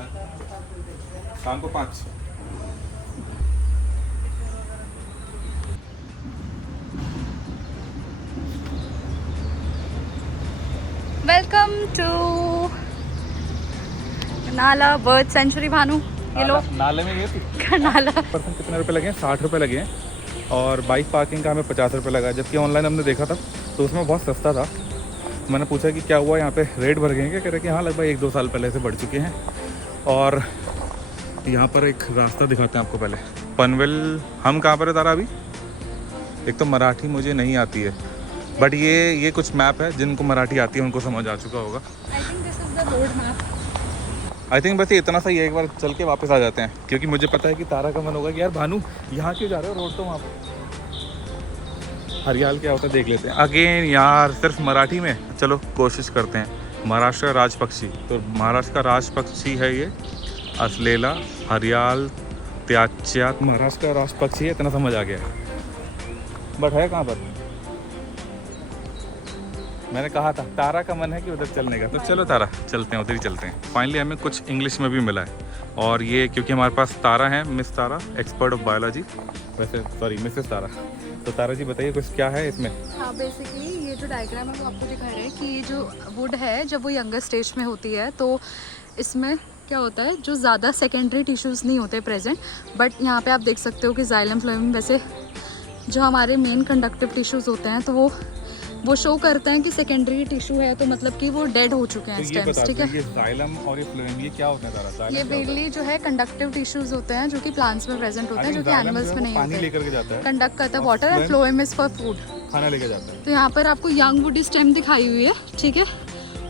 शाम को 5। Welcome to नाला बर्ड सेंचुरी भानु। ये लो नाले में गए थे। नाला पर्सन कितने रुपए लगे हैं? 60 रुपए लगे हैं और बाइक पार्किंग का हमें 50 रुपये लगा, जबकि ऑनलाइन हमने देखा था तो उसमें बहुत सस्ता था। मैंने पूछा कि क्या हुआ यहाँ पे रेट बढ़ गए हैं क्या? कह रहे कि हाँ लगभग 1-2 साल पहले से बढ़ चुके हैं। और यहाँ पर एक रास्ता दिखाते हैं आपको पहले। पनवेल हम कहाँ पर है तारा अभी? एक तो मराठी मुझे नहीं आती है, बट ये कुछ मैप है जिनको मराठी आती है उनको समझ आ चुका होगा। I think this is the road map. I think बस ये इतना सा ही है, एक बार चल के वापस आ जाते हैं, क्योंकि मुझे पता है कि तारा का मन होगा कि यार भानु यहाँ क्यों जा रहे हो, रोड तो वहाँ पर हरियाल क्या होता है देख लेते हैं। अगेन यार सिर्फ मराठी में, चलो कोशिश करते हैं। महाराष्ट्र का राज पक्षी, तो महाराष्ट्र का राज पक्षी है ये असलेला हरियाल त्याच्यात। महाराष्ट्र का राज पक्षी है, इतना समझ आ गया, बट है कहाँ पर? मैंने कहा था तारा का मन है कि उधर चलने का, तो चलो तारा चलते हैं, उधर ही चलते हैं। फाइनली हमें कुछ इंग्लिश में भी मिला है, और ये क्योंकि हमारे पास तारा है, miss Tara expert of biology, वैसे सॉरी मिसेस तारा। तो तारा जी बताइए कुछ क्या है इसमें? हाँ, बेसिकली ये जो डायग्राम है वो आपको दिखा रहे हैं कि ये जो वुड है जब वो यंगर स्टेज में होती है तो इसमें क्या होता है, जो ज़्यादा सेकेंडरी टिश्यूज़ नहीं होते प्रेजेंट, बट यहाँ पे आप देख सकते हो कि जाइलम फ्लोएम वैसे जो हमारे मेन कंडक्टिव टिश्यूज़ होते हैं तो वो शो करते हैं कि सेकेंडरी टिश्यू है, तो मतलब कि वो डेड हो चुके हैं स्टेम्स। ठीक है, ये जाइलम और ये फ्लोएम ये क्या होता है तारा? ये बेसिकली जो है कंडक्टिव टिश्यूज होते हैं जो कि प्लांट्स में प्रेजेंट होते हैं, जो कि एनिमल्स में नहीं पानी होते। लेकर के जाता है, कंडक्ट करता है water, and phloem is for food, खाना लेकर जाता है। तो यहाँ पर आपको यंग वुडी स्टेम दिखाई हुई है, ठीक है,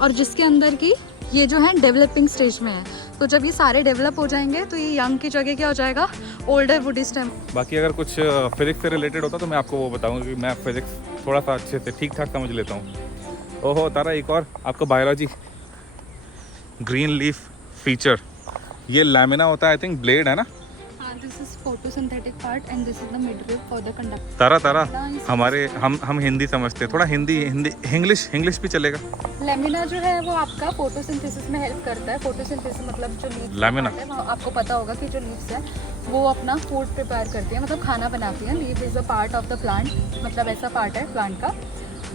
और जिसके अंदर की ये जो है डेवलपिंग स्टेज में है। तो जब ये सारे डेवलप हो जाएंगे तो ये यंग की जगह क्या हो जाएगा, ओल्डर वुडी स्टेम। बाकी अगर कुछ फिजिक्स से रिलेटेड होता तो मैं आपको वो बताऊंगा, कि मैं फिजिक्स थोड़ा सा अच्छे से ठीक ठाक समझ लेता हूँ। ओहो तारा, एक और आपको बायोलॉजी, ग्रीन लीफ फीचर, ये लैमिना होता है आई थिंक, ब्लेड है ना? हाँ, this is photosynthetic part and this is the midrib for the conductor. Tara हमारे हम हिंदी समझते हैं, थोड़ा हिंदी इंग्लिश भी चलेगा। लेमिना जो है वो आपका फोटोसिंथेसिस में हेल्प करता है। फोटोसिंथेसिस मतलब जो लीव्स लेमिना है, आपको पता होगा कि जो लीव्स है वो अपना फूड प्रिपेयर करती है, मतलब खाना बनाती है। Leave is a part of the plant, मतलब ऐसा पार्ट है प्लांट का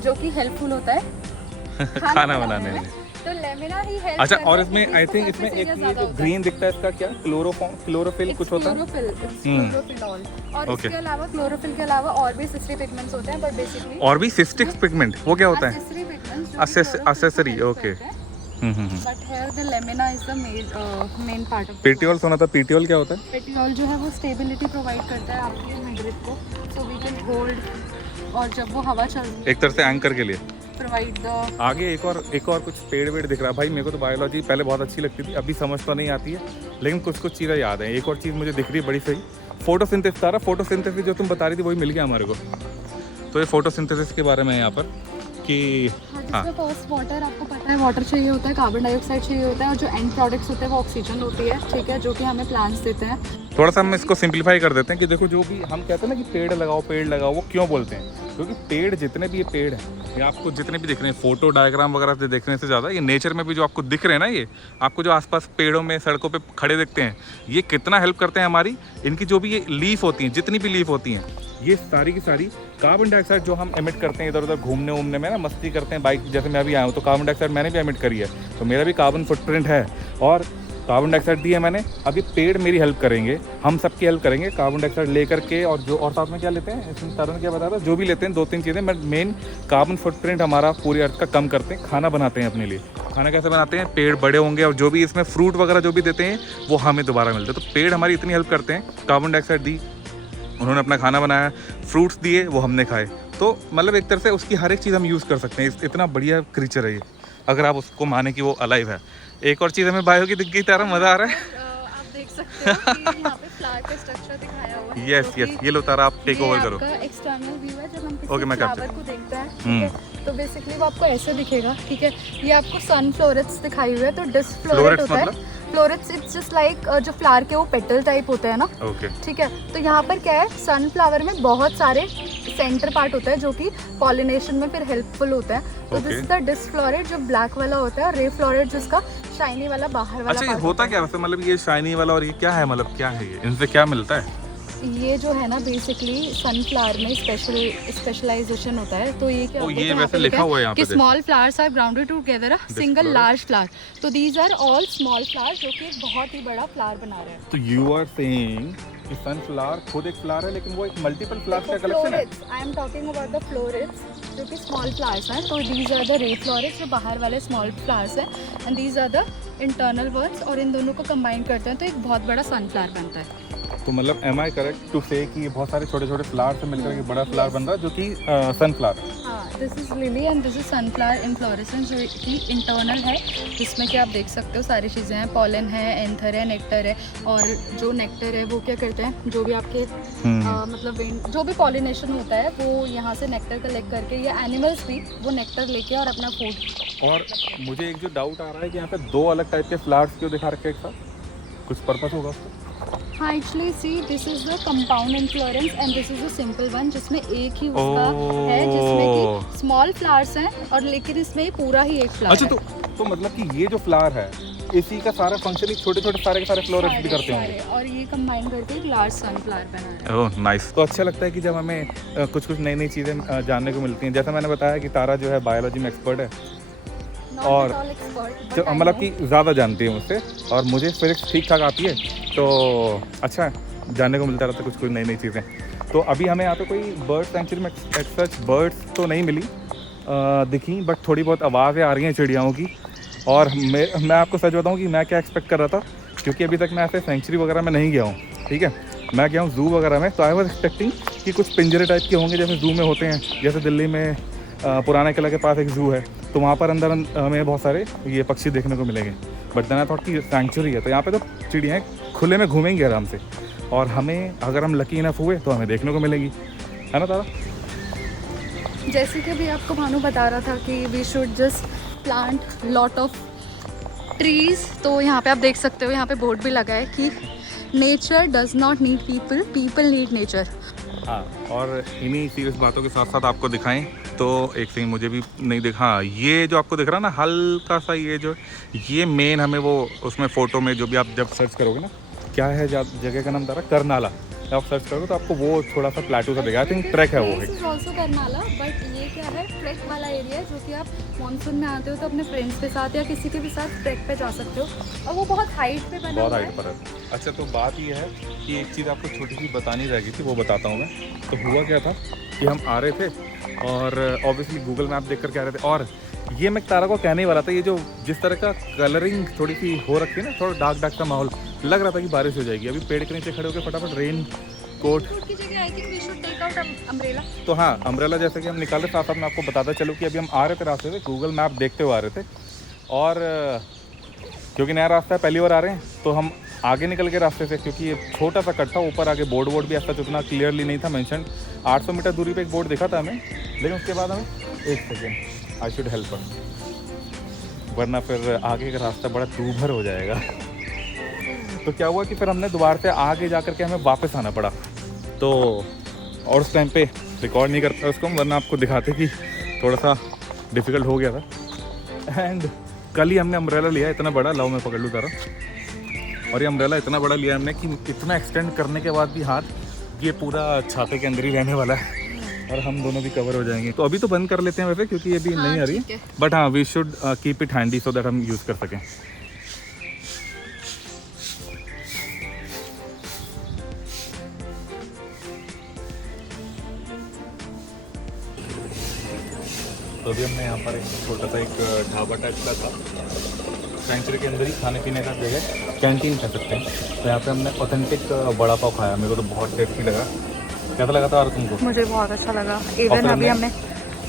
जो कि हेल्पफुल होता है खाना बनाने में। तो लेमिना ही हेल्प। अच्छा, और इसमें आई थिंक इसमें एक ये जो ग्रीन दिखता है इसका क्या, क्लोरोफिल कुछ होता है? क्लोरोफिल। और इसके अलावा क्लोरोफिल के अलावा और भी सिस्टरी पिगमेंट्स होते हैं, बट बेसिकली और भी सिस्टिक पिगमेंट, वो क्या होता है? सिस्टरी pigments, accessory, okay. But here the lamina is the main part of. Petiole सुना था, पेटियोल क्या होता है? पेटियोल जो है वो स्टेबिलिटी प्रोवाइड करता है आपके मिडरिब को, सो वी कैन होल्ड, और जब वो हवा चल रही है एक तरह से एंकर के लिए प्रोवाइड द। आगे एक और कुछ पेड़ वेड़ दिख रहा है। भाई मेरे को तो बायोलॉजी पहले बहुत अच्छी लगती थी, अभी समझ तो नहीं आती है, लेकिन कुछ चीज़ें याद हैं। एक और चीज़ मुझे दिख रही है बड़ी सही, फोटोसिंथेसिस। तारा फोटोसिंथेसिस जो तुम बता रही थी वही मिल गया हमारे को। तो ये फोटोसिंथेसिस के बारे में है यहाँ पर कि हाँ, फर्स्ट वाटर, आपको पता है वाटर चाहिए होता है, कार्बन डाइऑक्साइड चाहिए होता है, और जो एंड प्रोडक्ट्स होते हैं वो ऑक्सीजन होती है, ठीक है, जो कि हमें प्लांट्स देते हैं। थोड़ा सा हम इसको सिंप्लीफाई कर देते हैं कि देखो जो भी हम कहते हैं ना कि पेड़ लगाओ, वो क्यों बोलते हैं? क्योंकि पेड़ जितने भी ये पेड़ हैं, ये आपको जितने भी दिख रहे हैं फोटो डायग्राम वगैरह से देखने से ज़्यादा ये नेचर में भी जो आपको दिख रहे हैं ना, ये आपको जो आसपास पेड़ों में सड़कों पे खड़े दिखते हैं, ये कितना हेल्प करते हैं हमारी। इनकी जो भी ये लीफ होती हैं, जितनी भी लीफ होती हैं, ये सारी की सारी कार्बन डाइऑक्साइड जो हम एमिट करते हैं इधर उधर घूमने वूमने में ना, मस्ती करते हैं बाइक, जैसे मैं अभी आया हूँ तो कार्बन डाइऑक्साइड मैंने भी एमिट करी है, तो मेरा भी कार्बन फुटप्रिंट है, और कार्बन डाइऑक्साइड दी है मैंने। अभी पेड़ मेरी हेल्प करेंगे, हम सबकी हेल्प करेंगे कार्बन डाइऑक्साइड लेकर के, और साथ में क्या लेते हैं, इसमें तारा ने क्या बताया था, जो भी लेते हैं 2-3 चीज़ें, मेन कार्बन फुटप्रिंट हमारा पूरी अर्थ का कम करते हैं। खाना बनाते हैं अपने लिए, खाना कैसे बनाते हैं, पेड़ बड़े होंगे और जो भी इसमें फ्रूट वगैरह जो भी देते हैं वो हमें दोबारा मिलते हैं। तो पेड़ हमारी इतनी हेल्प करते हैं, कार्बन डाइऑक्साइड दी, उन्होंने अपना खाना बनाया, फ्रूट्स दिए, वो हमने खाए, तो मतलब एक तरह से उसकी हर एक चीज़ हम यूज़ कर सकते हैं। इतना बढ़िया क्रीचर है ये, अगर आप उसको माने कि वो अलाइव है। एक और चीज़ हमें बायो की दिख गई, तारा मज़ा आ रहा है। आप देख सकते हो कि यहाँ पे फ्लावर का स्ट्रक्चर दिखाया हुआ है। यस, ये लो तारा, आप टेक ओवर करो। एक्सटर्नल व्यू है, जब हम किसी Okay, मैं फ्लावर को देखते हैं, ठीक है, तो बेसिकली वो आपको ऐसे दिखेगा, ठीक है। ये आपको सन फ्लोरेट्स दिखाई हुई है, तो डिस्क फ्लोरेट होता है। फ्लोरेट्स इट्स जस्ट लाइक जो फ्लावर के वो पेटल टाइप होते हैं ना, ओके, ठीक है। तो यहाँ पर क्या है, सनफ्लावर में बहुत सारे सेंटर पार्ट होता है जो कि पॉलिनेशन में फिर हेल्पफुल होता है। तो this is the disc floret जो ब्लैक वाला होता है, और रे फ्लोरेट जिसका शाइनी वाला बाहर वाला अच्छा, ये part होता क्या वैसे, मतलब ये शाइनी वाला और ये क्या है, मतलब क्या है ये, इनसे क्या मिलता है? ये जो है ना बेसिकली सनफ्लावर में स्पेशलाइजेशन होता है। तो ये क्या ओ, होता है, ये तो वैसे लिखा हुआ है यहाँ कि पे, small flowers are grounded together a single flower. Large flower. तो these are all small flower जो कि एक बहुत ही बड़ा फ्लावर बना रहे हैं। तो यू आर सेइंग कि सनफ्लावर खुद एक फ्लावर है, लेकिन वो एक मल्टीपल फ्लावर्स का कलेक्शन है। I am talking about the florets जो कि स्मॉल फ्लावर्स हैं। तो these are the ray florets जो बाहर वाले स्मॉल फ्लावर्स हैं, and these are the internal words, और इन दोनों को कंबाइन करते हैं तो एक बहुत बड़ा सनफ्लावर बनता है। तो मतलब एम आई करेक्ट टू से कि ये बहुत सारे छोटे छोटे फ्लावर से मिलकर एक बड़ा फ्लावर बन रहा है जो कि सनफ्लावर है। हाँ, this is lily and this is sunflower inflorescence जो कि इंटरनल है, जिसमें कि आप देख सकते हो सारी चीज़ें हैं, पॉलन है, एंथर है, नेक्टर है। और जो नेक्टर है वो क्या करते हैं, जो भी आपके मतलब जो भी पॉलिनेशन होता है वो यहाँ से नेक्टर कलेक्ट करके, या एनिमल्स भी वो नेक्टर लेके और अपना फूड। और मुझे एक जो डाउट आ रहा है कि यहाँ पे दो अलग टाइप के फ्लावर्स क्यों दिखा रखे हैं एक साथ, कुछ पर्पस होगा उसका? हाँ, actually see this is the compound inflorescence and this is the simple one, जिसमें एक ही उसका है, जिसमें कि स्मॉल फ्लावर्स हैं और लेकिन इसमें पूरा ही एक फ्लावर। अच्छा, तो मतलब कि ये जो फ्लावर है इसी का सारा फंक्शन ही छोटे छोटे सारे के सारे फ्लोरेट्स भी करते होंगे, और ये कंबाइन करके एक लार्ज सनफ्लावर बना है। Oh nice. तो अच्छा लगता है कि जब हमें कुछ कुछ नई नई चीज़ें जानने को मिलती हैं। जैसा मैंने बताया कि तारा जो है बायोलॉजी में एक्सपर्ट है, और मतलब कि ज़्यादा जानती है मुझसे, और मुझे फिजिक्स ठीक ठाक आती है, तो अच्छा है, जानने को मिलता रहता है कुछ कुछ नई नई चीज़ें। तो अभी हमें यहाँ पे कोई बर्ड सेंचुरी में सच बर्ड्स तो नहीं मिली दिखी, बट थोड़ी बहुत आवाज़ें आ रही हैं चिड़ियाओं की। और मैं आपको सच बताऊँ कि मैं क्या एक्सपेक्ट कर रहा था, क्योंकि अभी तक मैं ऐसे सेंचुरी वगैरह में नहीं गया हूँ, ठीक है, मैं गया हूँ जू वगैरह में। तो आई वॉज एक्सपेक्टिंग कि कुछ पिंजरे टाइप के होंगे जैसे जू में होते हैं, जैसे दिल्ली में पुराने किला के पास एक जू है, तो वहाँ पर अंदर हमें बहुत सारे ये पक्षी देखने को मिलेंगे। बट देन आई थॉट कि सेंचुरी है तो यहाँ पे तो चिड़ियाँ खुले में घूमेंगी आराम से, और हमें अगर हम लकी इनफ हुए तो हमें देखने को मिलेगी, है ना तारा? जैसे कि अभी आपको भानु बता रहा था कि we should just plant lot of trees. तो यहाँ पे आप देख सकते हो, यहाँ पे बोर्ड भी लगा है कि nature does not need people, people need nature. हाँ, और इन्हीं सीरियस बातों के साथ साथ आपको दिखाएं तो एक थिंग मुझे भी नहीं दिखा, ये जो आपको दिख रहा है ना हल्का सा, ये मेन हमें वो उसमें फ़ोटो में जो भी आप जब सर्च करोगे ना, क्या है जगह का नाम था करनाला, आप सर्च करोगे तो आपको वो थोड़ा सा प्लेटू सा दिखा, आई थिंक ट्रैक है वो एक। ऑल्सो करनाला, बट ये क्या है, ट्रैक वाला एरिया है, जो कि आप मानसून में आते हो तो अपने फ्रेंड्स के साथ या किसी के भी साथ ट्रैक पे जा सकते हो, और वो बहुत हाइट पे बना बहुत हुआ हाइट पर है। अच्छा, तो बात ये है कि एक चीज़ आपको छोटी सी बतानी रह गई थी, वो बताता हूँ मैं। तो हुआ क्या था कि हम आ रहे थे और ऑब्वियसली गूगल मैप देख कर के आ रहे थे, और ये मैं तारा को कहने ही वाला था, ये जो जिस तरह का कलरिंग थोड़ी सी हो रखी है ना, थोड़ा डार्क डार्क सा माहौल, लग रहा था कि बारिश हो जाएगी। अभी पेड़ के नीचे खड़े होकर फटाफट रेन कोट की जगह I think we should take out umbrella. तो हाँ, अम्ब्रेला जैसे कि हम निकाले, साथ साथ मैं आपको बताता चलूँ कि अभी हम आ रहे थे रास्ते से, गूगल मैप देखते हुए आ रहे थे, और क्योंकि नया रास्ता है, पहली बार आ रहे हैं, तो हम आगे निकल के रास्ते से, क्योंकि ये छोटा सा कट था, ऊपर आगे बोर्ड भी ऐसा उतना क्लियरली नहीं था मेंशन। 800 मीटर दूरी पे एक बोर्ड दिखा था हमें, लेकिन उसके बाद हमें एक second I should help her, वरना फिर आगे का रास्ता बड़ा दूभर हो जाएगा। तो क्या हुआ कि फिर हमने दोबारा से आगे जा करके हमें वापस आना पड़ा, तो और उस टाइम पे रिकॉर्ड नहीं करता उसको, वरना आपको दिखाते कि थोड़ा सा डिफ़िकल्ट हो गया था। एंड कल ही हमने अम्ब्रेला लिया इतना बड़ा, लाओ मैं पकड़ लूँ तारा, और ये अम्ब्रेला इतना बड़ा लिया हमने कि इतना एक्सटेंड करने के बाद भी हाथ ये पूरा छाते के अंदर ही रहने वाला है, और हम दोनों भी कवर हो जाएंगे। तो अभी तो बंद कर लेते हैं वैसे, क्योंकि ये भी नहीं आ रही है, बट हाँ we should keep it handy so that हम यूज़ कर सकें। तो अभी हमने यहाँ पर एक छोटा सा एक ढाबा टाइप का था, सेंचुरी के अंदर ही खाने पीने का जगह, कैंटीन कह सकते हैं। तो यहाँ पे हमने ऑथेंटिक बड़ा पाव खाया, मेरे को तो बहुत टेस्टी लगा। कैसा लगा था तुमको? मुझे बहुत अच्छा लगा, इवन अभी हमने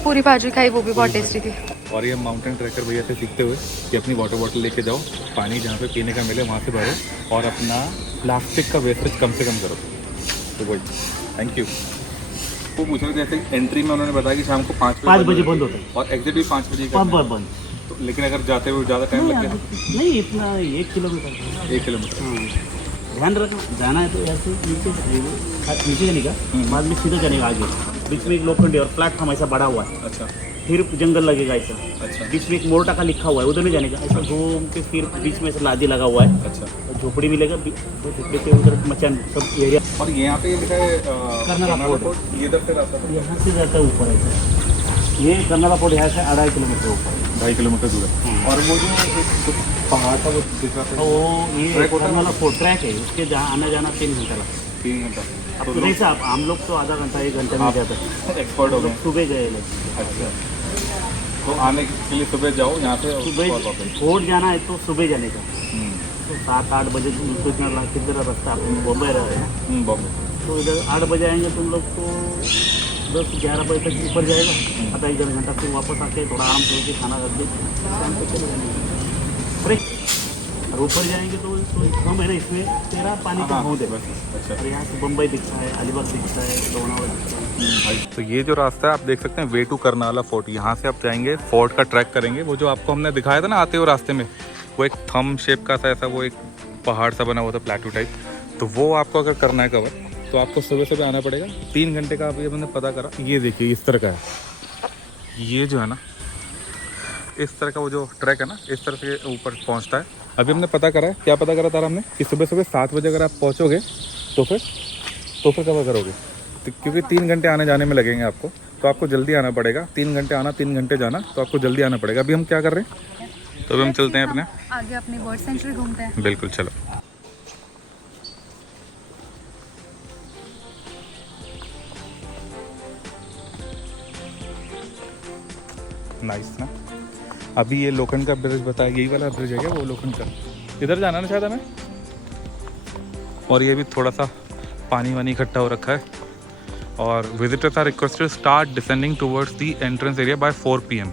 पूरी भाजी खाई, वो भी बहुत टेस्टी थी। और ये माउंटेन ट्रैकर भैया से सीखते हुए कि अपनी वाटर बॉटल लेके जाओ, पानी जहाँ पे पीने का मिले वहाँ से भरो, और अपना प्लास्टिक का वेस्टेज कम से कम करो। तो वही, थैंक यू। वो पूछ रहे जैसे एंट्री में उन्होंने बताया कि शाम को 5 बजे बंद होता है, और एग्जिट भी 5 बजे बंद। तो लेकिन अगर जाते हुए ज़्यादा टाइम लग गया नहीं, इतना 1 किलोमीटर 1 किलोमीटर। ध्यान रखना, जाना है तो ऐसे नीचे जाने का, बाद में सीधा जाने का आगे, बीच में एक लोखंड और प्लेटफॉर्म ऐसा बड़ा हुआ है। अच्छा, फिर जंगल लगेगा ऐसा। अच्छा बीच में एक मोरटाका लिखा हुआ है, उधर नहीं जाने का, ऐसा घूम के फिर बीच में ऐसा लादी लगा हुआ है, अच्छा। और झोपड़ी मिलेगा, झोपड़ी के उधर मचान सब एरिया। और यहाँ पे ये लिखा है कर्नाला फोर्ट। ये इधर से रास्ता पड़ता यहाँ से जाता है ऊपर ऐसा, ये कर्नाला फोर्ट यहाँ से 2.5 किलोमीटर ऊपर है। है 2.5 किलोमीटर दूर है। और वो जो एक पहाड़ था वो दिख रहा था, वो ये ट्रैक होता है? कर्नाला फोर्ट ट्रैक है, उसके जहाँ आना जाना 3 घंटा लगता है। 3 घंटा। अब तो जैसे आप हम लोग तो आधा घंटा 1 घंटे में जाते हैं, एक्सपर्ट हो हम गए। लोग सुबह गए लोग। अच्छा, तो आने के लिए सुबह जाओ यहाँ से और सुबह वापस। फोर्ट जाना है तो सुबह जाने का, हम्म, तो 7-8 बजे तो इतना कितना रास्ता, आप बम्बई रह रहे हैं बॉम्बे। तो इधर 8 बजे आएंगे तुम लोग तो 10-11 बजे तक ऊपर जाएगा, आधा 1 घंटा, फिर वापस आके थोड़ा आराम करके खाना रख के शाम तक चले जाएंगे। अरे और ऊपर जाएंगे तो कम है ना, इसमें तेरा पानी का होद है। अच्छा, और यहाँ से बम्बई दिखता है, अलीबाग दिखता है, लोनावाला दिखता है। तो ये जो रास्ता है आप देख सकते हैं, वे टू कर्नाला फोर्ट। यहाँ से आप जाएंगे, फोर्ट का ट्रैक करेंगे। वो जो आपको हमने दिखाया था ना आते हुए रास्ते में, वो एक थंब शेप का था ऐसा, वो एक पहाड़ सा बना हुआ था प्लेटू टाइप, तो वो आपको अगर करना है कवर तो आपको सुबह सुबह आना पड़ेगा। 3 घंटे का अभी मैंने पता करा। ये देखिए इस तरह का है, ये जो है ना इस तरह का वो जो ट्रैक है ना, इस तरह से ऊपर पहुंचता है। अभी हमने पता करा है, क्या पता करा था हमने, कि सुबह सुबह 7 बजे अगर आप पहुंचोगे तो फिर कवर करोगे, तो क्योंकि 3 घंटे आने जाने में लगेंगे आपको, तो आपको जल्दी आना पड़ेगा। 3 घंटे आना, 3 घंटे जाना, तो आपको जल्दी आना पड़ेगा। अभी हम क्या कर रहे हैं, तो अभी हम चलते हैं अपने, आगे अपनी बर्ड सेंचुरी घूमते हैं। बिल्कुल चलो। नाइस ना। अभी ये लोखंड का ब्रिज बताया, यही वाला ब्रिज है क्या वो लोखंड का? इधर जाना ना शायद हमें। और ये भी थोड़ा सा पानी वानी इकट्ठा हो रखा है। और visitors are requested to start descending towards the entrance area by 4 PM।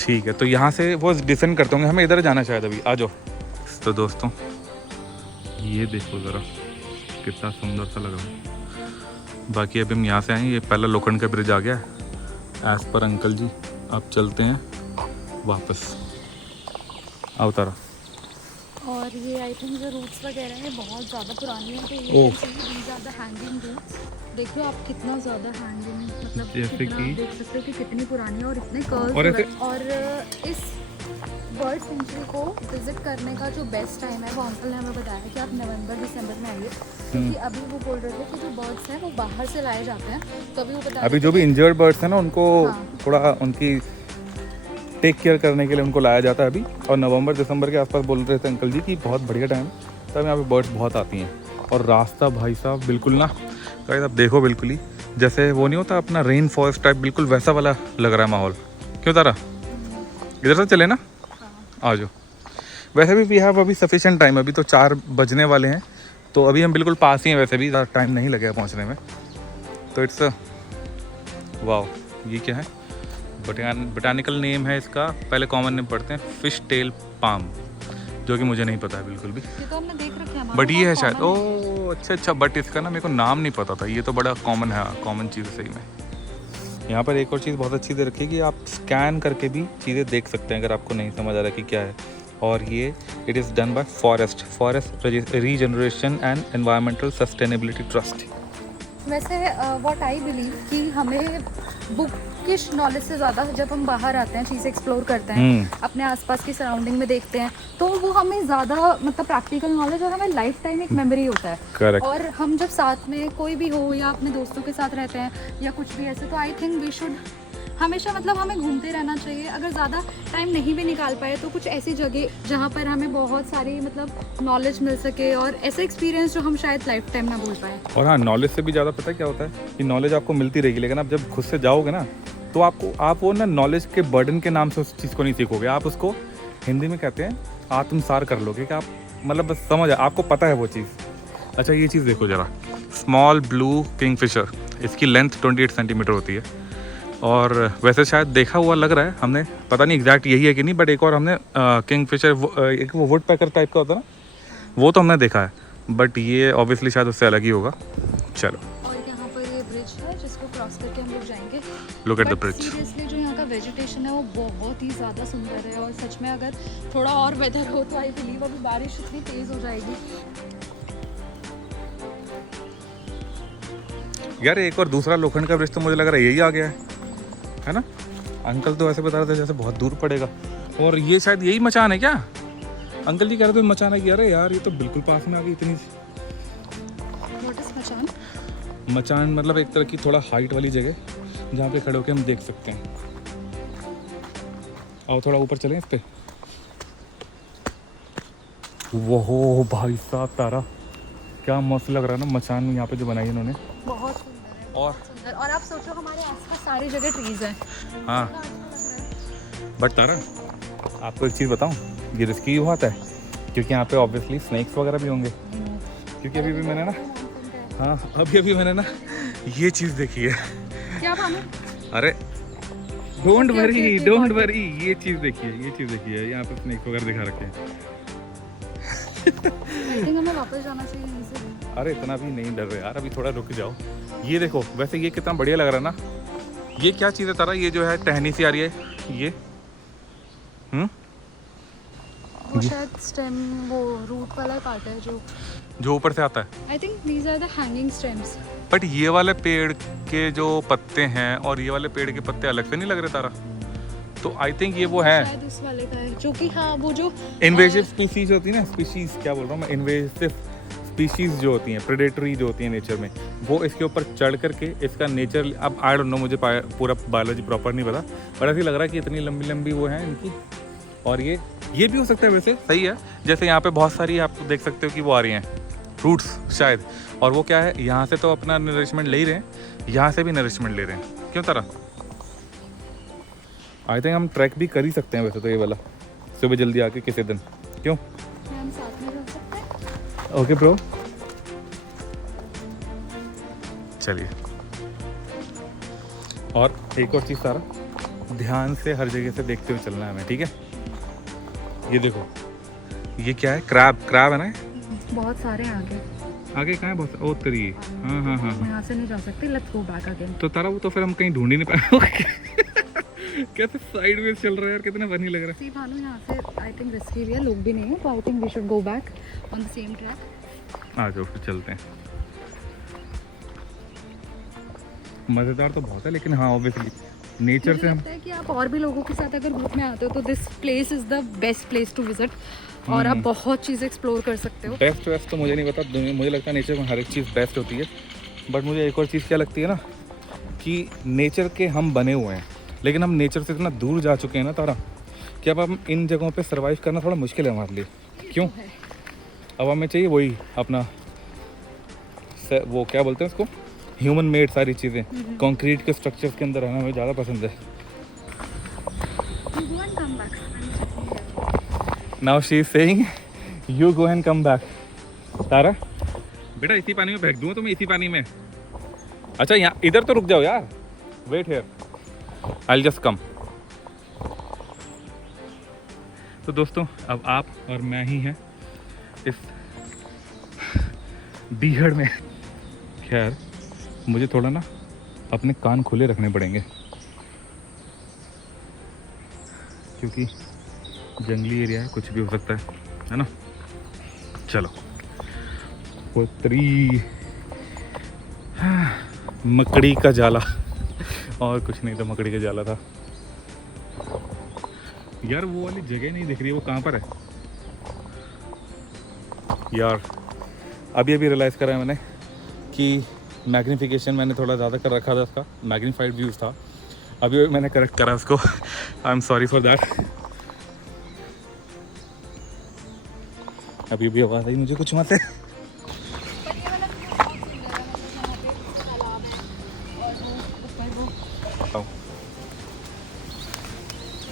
ठीक है, तो यहाँ से वो डिसेंड करते होंगे, हमें इधर जाना शायद। अभी आ जाओ। तो दोस्तों ये देखो ज़रा कितना सुंदर सा लग रहा है। बाकी अभी हम यहाँ से आए, ये पहला लोखंड का ब्रिज आ गया है एज़ पर अंकल जी। अब चलते हैं वापस। आओ तारा। और ये आई थिंक जो रूट्स वगैरह हैं बहुत ज़्यादा पुरानी हैं, तो ओह। ये these are the hanging roots. देखिए आप कितना ज़्यादा हैंगिंग, मतलब जैसे कितना कि- आप देख सकते हो कि कितनी पुरानी है और इतने कर्व्स। और ऐसे- और इस बर्ड सेंचुरी को विजिट करने का जो बेस्ट टाइम है वो अंकल ने हमें बताया कि आप नवंबर-दिसंबर में आइए, क्योंकि अभी वो बोल रहे थे कि जो बर्ड्स हैं वो बाहर से लाए जाते हैं, तो अभी वो बता अभी जो भी इंजर्ड बर्ड्स हैं ना उनको हाँ। थोड़ा उनकी टेक केयर करने के लिए उनको लाया जाता है अभी। और नवंबर दिसंबर के आसपास बोल रहे थे अंकल जी कि बहुत बढ़िया टाइम है, तब यहाँ पे बर्ड्स बहुत आती हैं। और रास्ता भाई साहब बिल्कुल ना, गाइस आप देखो बिल्कुल ही जैसे वो नहीं होता अपना रेन फॉरेस्ट टाइप, बिल्कुल वैसा वाला लग रहा है माहौल। क्यों तारा, इधर से चले ना, आ जाओ। वैसे भी वी हैव अभी सफिशिएंट टाइम, अभी तो 4 बजने वाले हैं, तो अभी हम बिल्कुल पास ही हैं, वैसे भी ज़्यादा टाइम नहीं लगेगा पहुंचने में। तो इट्स वाओ। ये क्या है, बोटानिकल नेम है इसका, पहले कॉमन नेम पढ़ते हैं, फिश टेल पाम, जो कि मुझे नहीं पता है बिल्कुल भी, ये तो हमने देख रखे हैं, बट ये है शायद। ओह अच्छा, बट इसका ना मेरे को नाम नहीं पता था। ये तो बड़ा कॉमन है, कॉमन चीज़ सही में। यहाँ पर एक और चीज़ बहुत अच्छी दे रखी है कि आप स्कैन करके भी चीज़ें देख सकते हैं अगर आपको नहीं समझ आ रहा कि क्या है। और ये it is done by forest regeneration and environmental sustainability trust. वैसे व्हाट आई बिलीव कि हमें बुकिश नॉलेज से ज़्यादा जब हम बाहर आते हैं, चीज़ें एक्सप्लोर करते हैं, अपने आसपास की सराउंडिंग में देखते हैं, तो वो हमें ज़्यादा मतलब प्रैक्टिकल नॉलेज और हमें लाइफ टाइम एक मेमोरी होता है। करेक्ट। और हम जब साथ में कोई भी हो या अपने दोस्तों के साथ रहते हैं या कुछ भी ऐसे, तो आई थिंक वी शुड हमेशा मतलब हमें घूमते रहना चाहिए। अगर ज़्यादा टाइम नहीं भी निकाल पाए तो कुछ ऐसी जगह जहाँ पर हमें बहुत सारी मतलब नॉलेज मिल सके और ऐसा एक्सपीरियंस जो हम शायद लाइफ टाइम ना भूल पाए। और हाँ, नॉलेज से भी ज़्यादा पता है क्या होता है कि नॉलेज आपको मिलती रहेगी, लेकिन आप जब खुद से जाओगे ना तो आप वो ना नॉलेज के बर्डन के नाम से उस चीज़ को नहीं सीखोगे। आप उसको हिंदी में कहते हैं आत्मसार कर लोगे, कि आप मतलब बस समझ आपको पता है वो चीज़। अच्छा ये चीज़ देखो ज़रा, स्मॉल ब्लू किंगफिशर, इसकी लेंथ 28 सेंटीमीटर होती है। और वैसे शायद देखा हुआ लग रहा है हमने, पता नहीं एग्जैक्ट यही है कि नहीं, बट एक और हमने किंगफिशर एक वो वुड पैकर टाइप का होता है ना, वो तो हमने देखा है, बट ये ऑब्वियसली शायद उससे अलग ही होगा। चलो और यहाँ पर ये ब्रिज है जिसको क्रॉस करके हम लोग जाएंगे। Look at the bridge. Seriously जो यहाँ का वेजिटेशन है वो बहुत ही ज़्यादा सुंदर है, और सच में अगर थोड़ा और वेदर हो तो आई बिलीव अभी बारिश इतनी तेज़ हो जाएगी। यार एक और दूसरा लोखंड का ब्रिज तो मुझे लग रहा है यही आ गया है ना? अंकल तो ऐसे बता रहे थे जैसे बहुत दूर पड़ेगा। और ये शायद यही मचान है क्या? अंकल जी कह रहे थे मचान है कि अरे यार ये तो बिल्कुल पास में आ गई इतनी। What is मचान? मचान मतलब एक तरह की थोड़ा हाइट वाली जगह जहाँ पे खड़े होकर हम देख सकते हैं। आओ थोड़ा ऊपर चलें इस पे। वो भाई साहब तारा, क्या मस्त लग रहा है ना मचान यहाँ पे जो बनाई है इन्होंने। बहुत सुंदर है, और सुंदर। और आप सोचो हमारे आसपास सारी जगह ट्रीज हैं। हाँ बट तारा आपको एक चीज़ बताऊँ, ये रिस्की बहुत है क्योंकि यहाँ पे ऑब्वियसली स्नेक्स वगैरह भी होंगे। क्योंकि अभी भी मैंने ना, हाँ अभी मैंने ना ये चीज़ देखी है। क्या भानु? अरे don't Okay, worry okay, don't got it. Worry, ये चीज़ देखिए यहाँ पे स्नेक्स वगैरह दिखा रखे हैं। I think हमें वापस जाना चाहिए यहीं से। अरे इतना भी नहीं डर रहे यार, अभी थोड़ा रुक जाओ। ये देखो वैसे ये कितना बढ़िया लग रहा है ना। ये क्या चीज़ है तारा, ये जो है टहनी सी आ रही है ये। वो शायद स्टेम, वो रूट वाला पार्ट है जो ऊपर से आता है। I think these are the hanging stems. But ये वाले पेड़ के जो पत्ते हैं और ये वाले पेड़ के पत्ते अलग से नहीं लग रहे तारा, तो आई थिंक ये वो है शायद उस वाले का है जो कि, हाँ वो जो इन्वेजिव स्पीसीज होती है ना, स्पीशीज क्या बोल रहा हूँ मैं, इन्वेजिव स्पीशीज जो होती हैं, प्रेडेटरी जो होती हैं नेचर में, वो इसके ऊपर चढ़ करके इसका नेचर, अब आई डोंट नो, मुझे पूरा बायोलॉजी प्रॉपर नहीं पता, पर ऐसे लग रहा है कि इतनी लंबी लंबी वो है इनकी। और ये भी हो सकता है वैसे, सही है। जैसे यहाँ पे बहुत सारी आप देख सकते हो कि वो आ रही हैं फ्रूट्स शायद, और वो क्या है, यहाँ से तो अपना नरिशमेंट ले ही रहे हैं, यहाँ से भी नरिशमेंट ले रहे हैं। क्यों तारा? आई थिंक हम ट्रैक भी कर ही सकते हैं वैसे तो, ये वाला सुबह जल्दी आके किसी दिन। क्यों? हम साथ में रह सकते हैं। ओके ब्रो, चलिए। और एक और चीज़ सारा, ध्यान से हर जगह से देखते हुए चलना है हमें, ठीक है? ये देखो, ये क्या है? क्रैब है ना? बहुत सारे आगे आगे कहाँ है? बहुत ओ तेरी, हाँ हाँ हाँ। यहाँ से नहीं जा सकते। Let's go back again. तो तारा वो तो फिर हम कहीं ढूंढ ही नहीं पाए। कैसे साइडवेज चल रहा है यार, कितना फनी लग रहा है। सी भानु, यहाँ से आई थिंक रिस्की भी है, लोग भी नहीं है, तो I think we should go back on the same track. आ जाओ फिर चलते हैं। मज़ेदार तो बहुत है, लेकिन हाँ ऑब्वियसली नेचर से हम, लगता है कि आप और भी लोगों के साथ अगर ग्रुप में आते हो तो this place is the best place to visit, और आप बहुत चीज़ें एक्सप्लोर कर सकते हो। बेस्ट वेस्ट तो मुझे नहीं पता, मुझे लगता है नेचर में हर एक चीज़ बेस्ट होती है। बट मुझे एक और चीज़ क्या लगती है ना, कि नेचर के हम बने हुए हैं, लेकिन हम नेचर से इतना दूर जा चुके हैं ना तारा, कि अब हम इन जगहों पे सर्वाइव करना थोड़ा मुश्किल है हमारे लिए। क्यों? अब हमें चाहिए वही अपना वो क्या बोलते हैं उसको, ह्यूमन मेड सारी चीज़ें, कंक्रीट के स्ट्रक्चर्स के अंदर रहना हमें ज़्यादा पसंद है। Now she is saying you go and come back. Tara बेटा इसी पानी में फेंक दूँ तुम्हें, इसी पानी में? अच्छा यहाँ इधर तो रुक जाओ यार, wait here, I will just come. तो दोस्तों अब आप और मैं ही हैं इस बीहड़ में। खैर मुझे थोड़ा ना अपने कान खुले रखने पड़ेंगे, क्योंकि जंगली एरिया है, कुछ भी हो सकता है ना? चलो पुत्री, मकड़ी का जाला, और कुछ नहीं था, मकड़ी का जाला था यार। वो वाली जगह नहीं दिख रही है, वो कहाँ पर है यार? अभी रियलाइज़ करा है मैंने कि मैग्नीफिकेशन मैंने थोड़ा ज़्यादा कर रखा था, उसका मैग्नीफाइड व्यूज़ था, अभी मैंने करेक्ट करा उसको। I am sorry for that. अभी आवाज़ आई मुझे कुछ वहाँ से।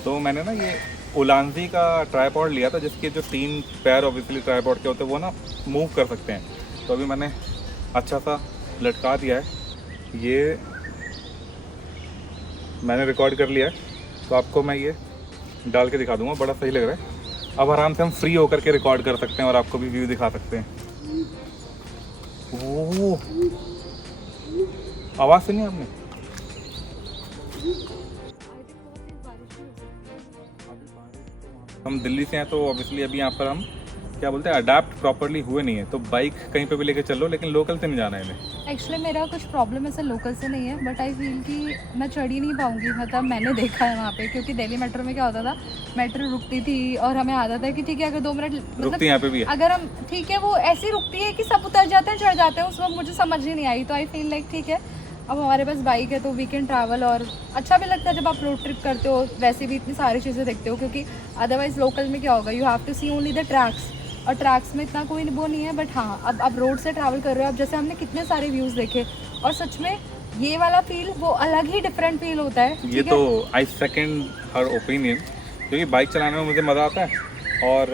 तो मैंने ना ये उलांजी का ट्राइपॉड लिया था, जिसके जो 3 पैर ऑब्वियसली ट्राइपॉड के होते हैं वो ना मूव कर सकते हैं। तो अभी मैंने अच्छा सा लटका दिया है, ये मैंने रिकॉर्ड कर लिया है, तो आपको मैं ये डाल के दिखा दूंगा, बड़ा सही लग रहा है। अब आराम से हम फ्री होकर के रिकॉर्ड कर सकते हैं और आपको भी व्यू दिखा सकते हैं। ओह आवाज़ सुनी आपने? हम दिल्ली से हैं तो ऑब्वियसली अभी यहाँ पर हम क्या बोलते हैं अडाप्ट प्रॉपरली हुए नहीं है। तो बाइक कहीं पे भी लेके चल लो, लेकिन लोकल से नहीं जाना है इन्हें। एक्चुअली मेरा कुछ प्रॉब्लम ऐसे लोकल से नहीं है, बट आई फील कि मैं चढ़ ही नहीं पाऊँगी। मतलब मैंने देखा है वहाँ पे, क्योंकि दिल्ली मेट्रो में क्या होता था, मेट्रो रुकती थी और हमें आदत है कि ठीक है अगर 2 मिनट रुकती यहाँ पे भी है। अगर हम ठीक है वो ऐसी रुकती है कि सब उतर जाते हैं चढ़ जाते हैं, उस वक्त मुझे समझ ही नहीं आई। तो आई फील लाइक ठीक है अब हमारे पास बाइक है तो वी कैन ट्रैवल, और अच्छा भी लगता है जब आप रोड ट्रिप करते हो, वैसे भी इतनी सारी चीज़ें देखते हो। क्योंकि अदरवाइज लोकल में क्या होगा, you have to see only the tracks, और ट्रैक्स में इतना कोई वो नहीं है। बट हाँ अब आप रोड से ट्रैवल कर रहे हो, अब जैसे हमने कितने सारे व्यूज़ देखे, और सच में ये वाला फील वो अलग ही डिफरेंट फील होता है। ये तो आई सेकंड हर ओपिनियन, क्योंकि बाइक चलाने में मुझे मज़ा आता है, और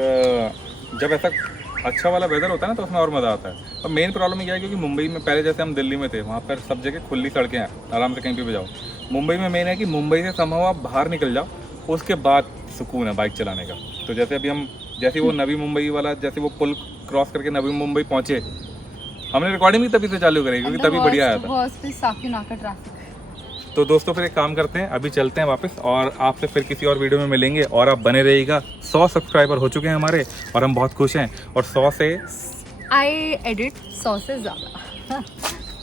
जब ऐसा अच्छा वाला वेदर होता है ना तो उसमें और मज़ा आता है। और मेन प्रॉब्लम क्या है, क्योंकि मुंबई में पहले जैसे हम दिल्ली में थे, वहाँ पर सब जगह खुली सड़कें हैं, आराम से कहीं पे भी जाओ। मुंबई में मेन है कि मुंबई से संभव आप बाहर निकल जाओ, उसके बाद सुकून है बाइक चलाने का। तो जैसे अभी हम जैसे वो नवी मुंबई वाला, जैसे वो पुल क्रॉस करके नवी मुंबई पहुँचे, हमने रिकॉर्डिंग भी तभी से चालू करी क्योंकि तभी बढ़िया आया था। साकिनाका ट्रैफिक। तो दोस्तों फिर एक काम करते हैं, अभी चलते हैं वापस, और आपसे फिर किसी और वीडियो में मिलेंगे, और आप बने रहिएगा। 100 सब्सक्राइबर हो चुके हैं हमारे और हम बहुत खुश हैं। और 100 से आई एडिट 100 से ज़्यादा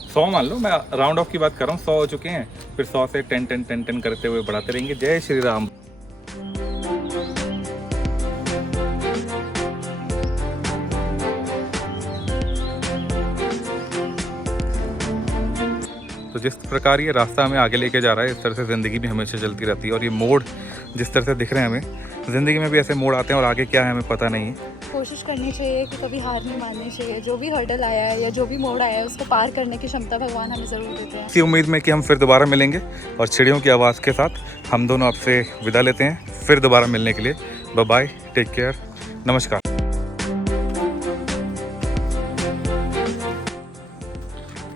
100 मान लो, मैं राउंड ऑफ की बात कर रहा हूँ, 100 हो चुके हैं। फिर 100 से 10 करते हुए बढ़ाते रहेंगे। जय श्री राम। तो जिस प्रकार ये रास्ता हमें आगे लेके जा रहा है, इस तरह से ज़िंदगी भी हमेशा चलती रहती है। और ये मोड़ जिस तरह से दिख रहे हैं हमें, ज़िंदगी में भी ऐसे मोड़ आते हैं, और आगे क्या है हमें पता नहीं है। कोशिश करनी चाहिए कि कभी हार नहीं माननी चाहिए। जो भी हर्डल आया है या जो भी मोड़ आया है, उसको पार करने की क्षमता भगवान हमें ज़रूर देते हैं। इसी उम्मीद में कि हम फिर दोबारा मिलेंगे, और चिड़ियों की आवाज़ के साथ हम दोनों आपसे विदा लेते हैं फिर दोबारा मिलने के लिए। बाय बाय, टेक केयर, नमस्कार।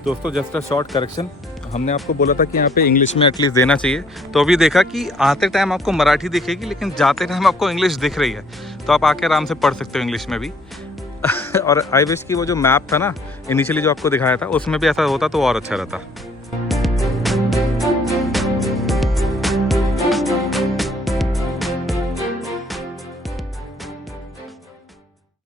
दोस्तों जस्ट अ शॉर्ट करेक्शन, हमने आपको बोला था कि यहाँ पे इंग्लिश में एटलीस्ट देना चाहिए, तो अभी देखा कि आते टाइम आपको मराठी दिखेगी, लेकिन जाते टाइम आपको इंग्लिश दिख रही है। तो आप आके आराम से पढ़ सकते हो इंग्लिश में भी। और आई विश कि वो जो मैप था ना इनिशियली जो आपको दिखाया था, उसमें भी ऐसा होता तो और अच्छा रहता।